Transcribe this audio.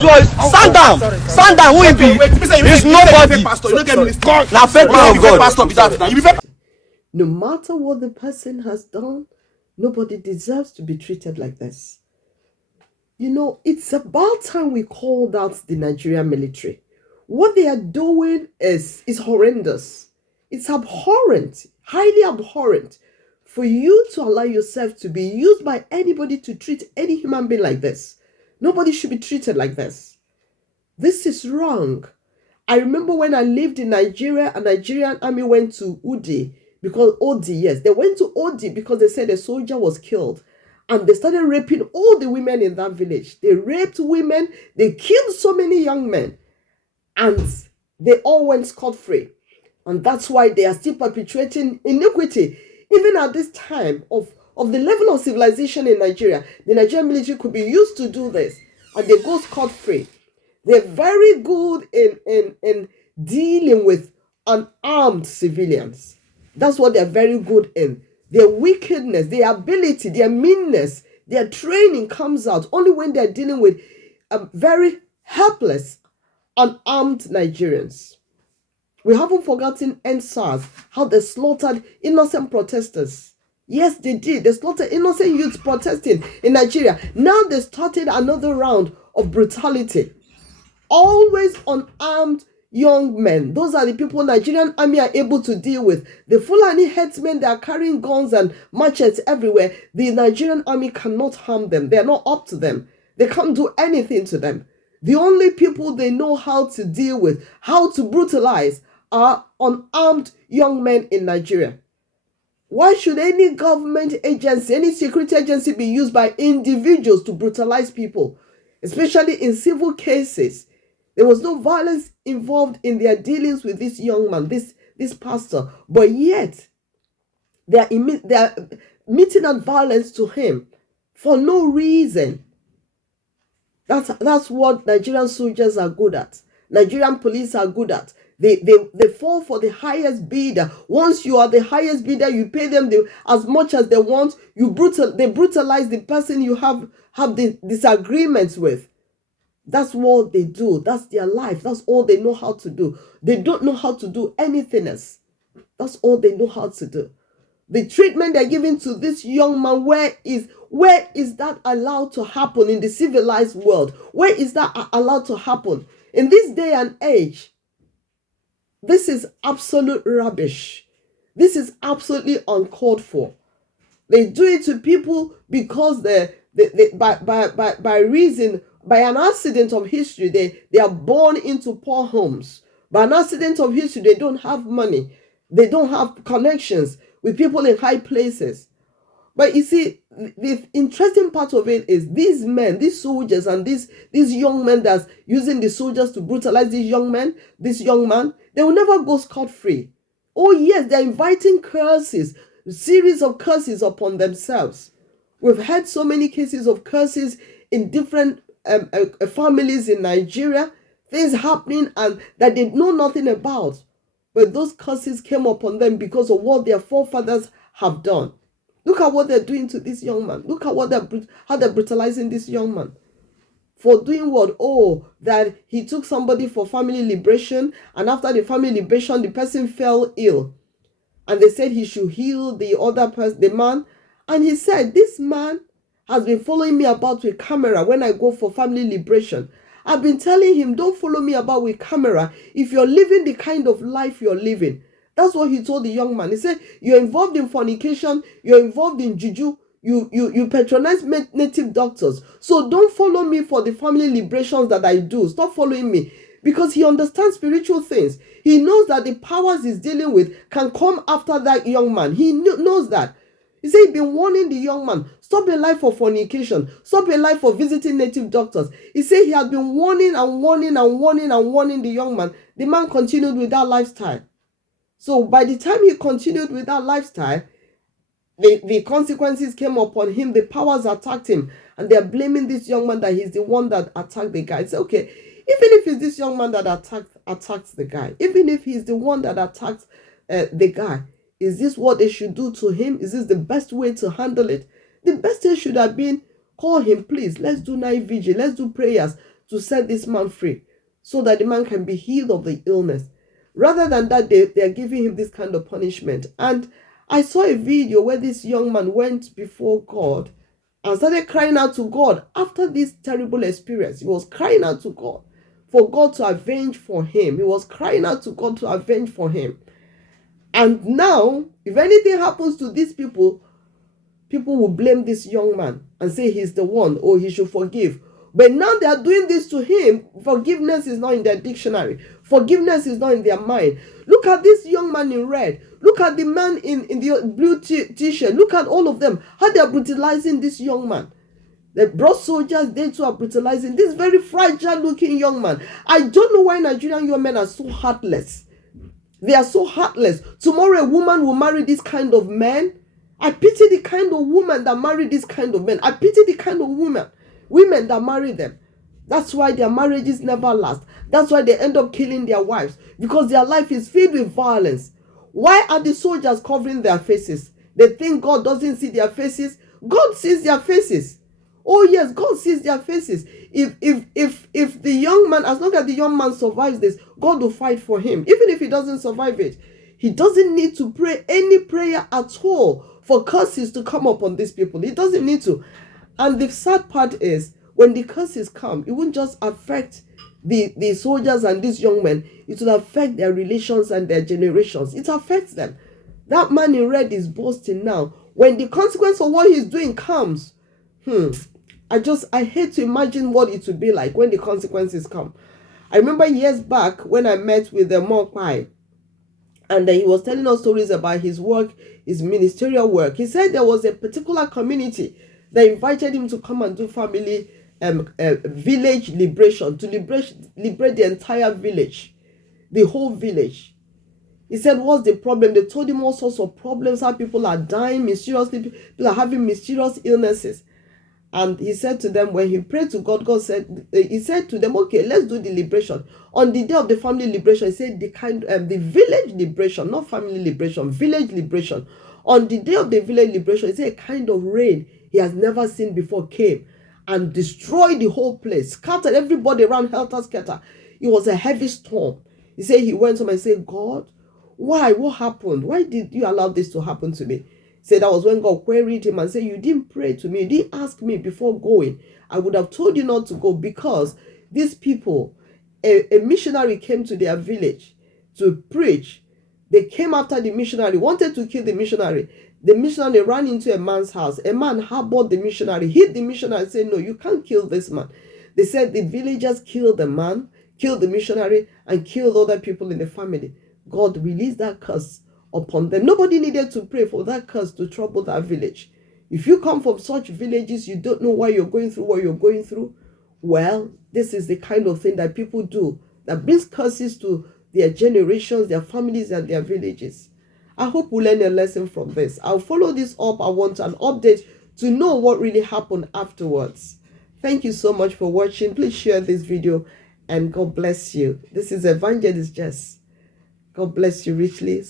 Stand down. Stand down. Who it be? It's nobody. Now fake man of God. No matter what the person has done, nobody deserves to be treated like this. You know, it's about time we called out the Nigerian military. What they are doing is horrendous. It's abhorrent, highly abhorrent, for you to allow yourself to be used by anybody to treat any human being like this. Nobody should be treated like this. This is wrong. I remember when I lived in Nigeria, a Nigerian army went to Udi because they went to Odi because they said a soldier was killed. And they started raping all the women in that village. They raped women. They killed so many young men. And they all went scot-free. And that's why they are still perpetuating iniquity. Even at this time of the level of civilization in Nigeria, the Nigerian military could be used to do this. And they go scot-free. They're very good in dealing with unarmed civilians. That's what they're very good in. Their wickedness, their ability, their meanness, their training comes out only when they're dealing with very helpless, unarmed Nigerians. We haven't forgotten NSAS, how they slaughtered innocent protesters. Yes, they did. They slaughtered innocent youths protesting in Nigeria. Now they started another round of brutality. Always unarmed young men. Those are the people Nigerian army are able to deal with. The Fulani headsmen, they are carrying guns and machetes everywhere. The Nigerian army cannot harm them. They are not up to them. They can't do anything to them. The only people they know how to deal with, how to brutalize, are unarmed young men in Nigeria. Why should any government agency, any security agency be used by individuals to brutalize people, especially in civil cases? There was no violence involved in their dealings with this young man, this pastor, but yet they are meting out violence to him for no reason. That's what Nigerian soldiers are good at. Nigerian police are good at. They fall for the highest bidder. Once you are the highest bidder, you pay them as much as they want. They brutalize the person you have the disagreements with. That's what they do. That's their life. That's all they know how to do. They don't know how to do anything else. That's all they know how to do. The treatment they're giving to this young man, where is that allowed to happen in the civilized world? Where is that allowed to happen? In this day and age, this is absolute rubbish. This is absolutely uncalled for. They do it to people because by an accident of history, they are born into poor homes. By an accident of history, they don't have money. They don't have connections with people in high places. But you see, the interesting part of it is these men, these soldiers, and these young men that's using the soldiers to brutalize this young man, they will never go scot-free. Oh yes, they're inviting curses, a series of curses upon themselves. We've had so many cases of curses in different families in Nigeria, things happening and that they know nothing about. But those curses came upon them because of what their forefathers have done. Look at what they're doing to this young man. Look at how they're brutalizing this young man. For doing what? Oh, that he took somebody for family liberation, and after the family liberation, the person fell ill. And they said he should heal the other person, the man. And he said, this man has been following me about with camera when I go for family liberation. I've been telling him, don't follow me about with camera if you're living the kind of life you're living. That's what he told the young man. He said, you're involved in fornication, you're involved in juju, you patronize native doctors. So don't follow me for the family liberations that I do. Stop following me. Because he understands spiritual things. He knows that the powers he's dealing with can come after that young man. He knows that. He said he'd been warning the young man, stop a life of fornication, stop a life of visiting native doctors. He said he had been warning the young man. The man continued with that lifestyle. So by the time he continued with that lifestyle, the consequences came upon him. The powers attacked him. And they're blaming this young man that he's the one that attacked the guy. It's okay, even if it's this young man that attacked the guy, even if he's the one that attacked the guy, is this what they should do to him? Is this the best way to handle it? The best thing should have been, call him, please. Let's do night vigil. Let's do prayers to set this man free so that the man can be healed of the illness. Rather than that, they are giving him this kind of punishment. And I saw a video where this young man went before God and started crying out to God after this terrible experience. He was crying out to God for God to avenge for him. He was crying out to God to avenge for him. And now, if anything happens to these people, people will blame this young man and say he's the one, or he should forgive. But now they are doing this to him. Forgiveness is not in their dictionary. Forgiveness is not in their mind. Look at this young man in red. Look at the man in the blue t-shirt. Look at all of them. How they are brutalizing this young man. The brought soldiers, they too are brutalizing this very fragile looking young man. I don't know why Nigerian young men are so heartless. They are so heartless. Tomorrow a woman will marry this kind of man. I pity the kind of woman that marry this kind of men. I pity the kind of women that marry them. That's why their marriages never last. That's why they end up killing their wives, because their life is filled with violence. Why are the soldiers covering their faces? They think God doesn't see their faces. God sees their faces. Oh yes, God sees their faces. If the young man, as long as the young man survives this, God will fight for him. Even if he doesn't survive it, he doesn't need to pray any prayer at all for curses to come upon these people. He doesn't need to. And the sad part is, when the curses come, it won't just affect the soldiers and these young men. It will affect their relations and their generations. It affects them. That man in red is boasting now. When the consequence of what he's doing comes, I hate to imagine what it would be like when the consequences come. I remember years back when I met with the Mokpai, and he was telling us stories about his work, his ministerial work. He said there was a particular community that invited him to come and do family village liberation, to liberate the entire village, the whole village. He said, what's the problem? They told him all sorts of problems, how people are dying mysteriously, people are having mysterious illnesses. And he said to them, when he prayed to God, he said to them, okay, let's do the liberation. On the day of the family liberation, he said the village liberation, not family liberation, village liberation. On the day of the village liberation, he said a kind of rain he has never seen before came and destroyed the whole place, scattered everybody around, helter-skelter. It was a heavy storm. He said he went home and said, God, why? What happened? Why did you allow this to happen to me? Said that was when God queried him and said, you didn't pray to me, you didn't ask me before going. I would have told you not to go, because these people, a missionary came to their village to preach. They came after the missionary, wanted to kill the missionary. The missionary ran into a man's house. A man harbored the missionary, hit the missionary and said, no, you can't kill this man. They said the villagers killed the man, killed the missionary, and killed other people in the family. God released that curse upon them. Nobody needed to pray for that curse to trouble that village. If you come from such villages, you don't know why you're going through what you're going through. Well, this is the kind of thing that people do that brings curses to their generations, their families, and their villages. I hope we'll learn a lesson from this. I'll follow this up. I want an update to know what really happened afterwards. Thank you so much for watching. Please share this video and God bless you. This is Evangelist Jess. God bless you richly.